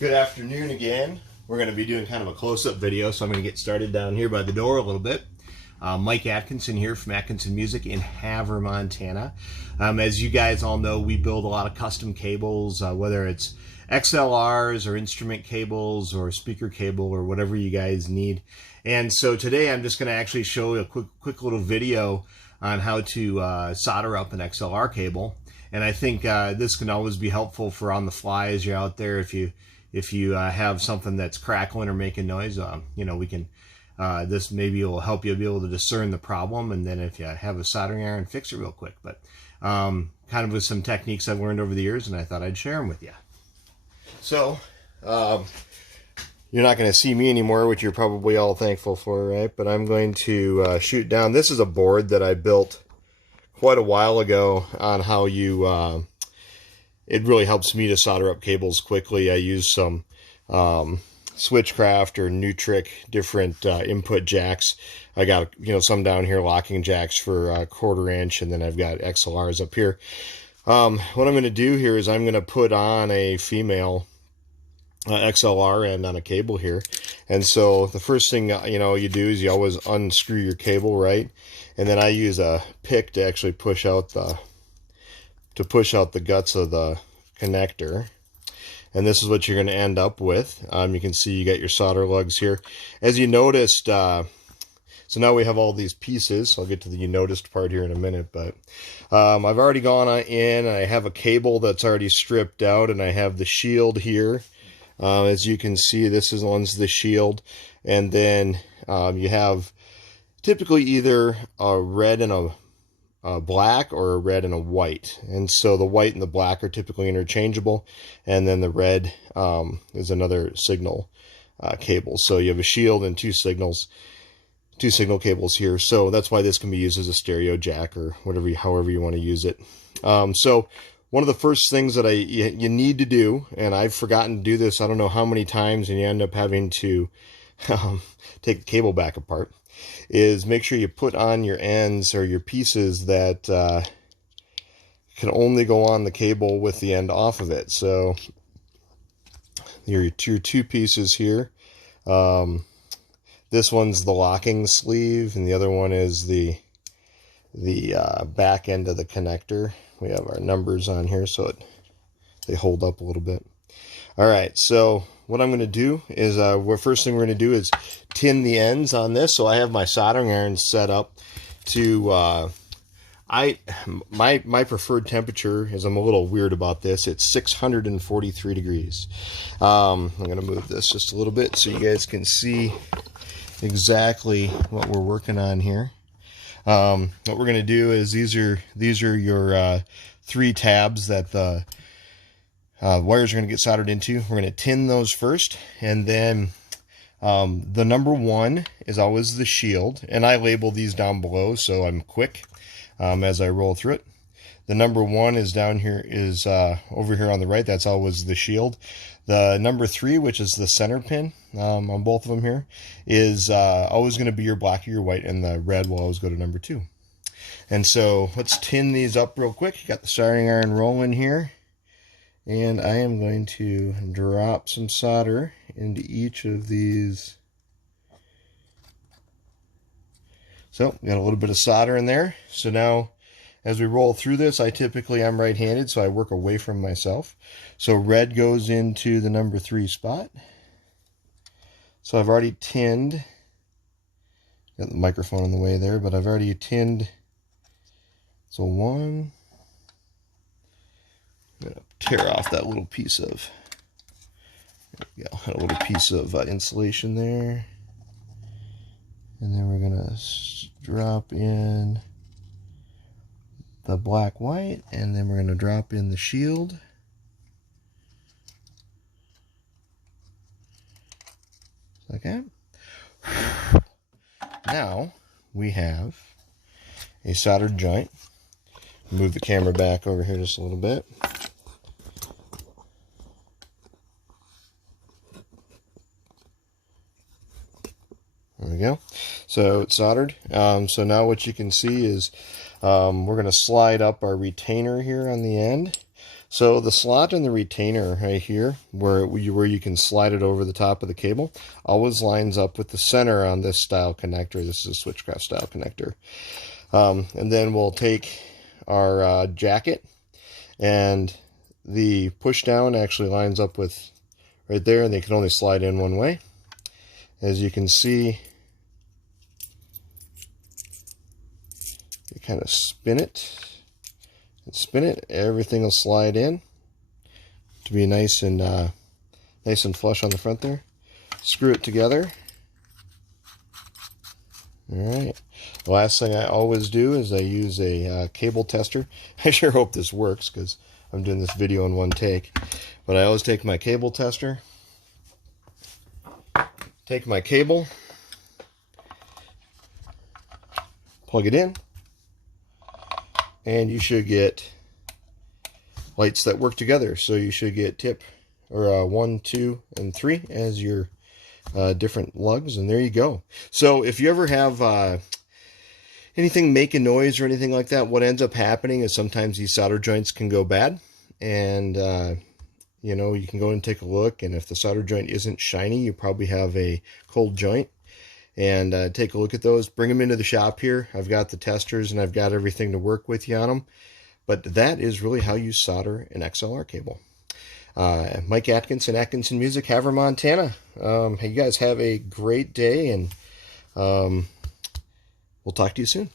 Good afternoon again. We're going to be doing kind of a close-up video, so I'm going to get started down here by the door a little bit. Mike Atkinson here from Atkinson Music in Havre, Montana. As you guys all know, we build a lot of custom cables, whether it's XLRs or instrument cables or speaker cable or whatever you guys need. And so today I'm just going to actually show a quick little video on how to solder up an XLR cable. And I think this can always be helpful for on the fly as you're out there. If you have something that's crackling or making noise, we can, this maybe will help you be able to discern the problem, and then if you have a soldering iron, fix it real quick. But kind of with some techniques I've learned over the years, and I thought I'd share them with you. So, you're not going to see me anymore, which you're probably all thankful for, right? But I'm going to shoot down. This is a board that I built quite a while ago on how you... it really helps me to solder up cables quickly. I use some Switchcraft or Nutric different input jacks. I got some down here, locking jacks for 1/4 inch, and then I've got XLRs up here. What I'm going to do here is I'm going to put on a female XLR end on a cable here. And so the first thing you do is you always unscrew your cable, right? And then I use a pick to actually push out the guts of the connector. And this is what you're going to end up with. You can see you got your solder lugs here. As you noticed, so now we have all these pieces. I'll get to the you noticed part here in a minute, but I've already gone in and I have a cable that's already stripped out, and I have the shield here. As you can see, this is one's the shield, and then you have typically either a red and a black or a red and a white, and so the white and the black are typically interchangeable, and then the red is another signal cable. So you have a shield and two signal cables here. So that's why this can be used as a stereo jack or however you want to use it. So one of the first things that you need to do, and I've forgotten to do this I don't know how many times, and you end up having to take the cable back apart, is make sure you put on your ends or your pieces that can only go on the cable with the end off of it. So your two pieces here. This one's the locking sleeve, and the other one is the back end of the connector. We have our numbers on here so they hold up a little bit. All right, so what I'm going to do is, first thing we're going to do is tin the ends on this. So I have my soldering iron set up to, my preferred temperature is, I'm a little weird about this, it's 643 degrees. I'm going to move this just a little bit so you guys can see exactly what we're working on here. What we're going to do is these are your 3 tabs that the wires are going to get soldered into. We're going to tin those first, and then the number 1 is always the shield, and I label these down below so I'm quick as I roll through it. The number 1 is down here, is over here on the right. That's always the shield. The number 3, which is the center pin on both of them here, is always going to be your black or your white, and the red will always go to number 2. And so let's tin these up real quick. Got the soldering iron rolling here, and I am going to drop some solder into each of these. So got a little bit of solder in there. So now as we roll through this, I'm right-handed, so I work away from myself. So red goes into the number 3 spot. So I've already tinned, got the microphone in the way there, but I've already tinned. So 1, I'm going to tear off that little piece of, insulation there. And then we're going to drop in the black white, and then we're going to drop in the shield. Like that. Now we have a soldered joint. Move the camera back over here just a little bit. There we go. So it's soldered. So now what you can see is we're going to slide up our retainer here on the end. So the slot in the retainer right here, where you can slide it over the top of the cable, always lines up with the center on this style connector. This is a switchcraft style connector. And then we'll take our jacket, and the push down actually lines up with right there, and they can only slide in one way. As you can see, you kind of spin it and spin it, everything will slide in to be nice and flush on the front there. Screw it together. Alright, the last thing I always do is I use a cable tester. I sure hope this works because I'm doing this video in one take. But I always take my cable tester, take my cable, plug it in, and you should get lights that work together. So you should get tip or 1, 2, and 3 as your different lugs, and there you go. So if you ever have anything make a noise or anything like that, what ends up happening is sometimes these solder joints can go bad, and you know, you can go and take a look, and if the solder joint isn't shiny, you probably have a cold joint. And take a look at those, bring them into the shop here. I've got the testers and I've got everything to work with you on them. But that is really how you solder an XLR cable. Mike Atkinson, Atkinson Music, Havre, Montana. Hey, you guys have a great day, and we'll talk to you soon.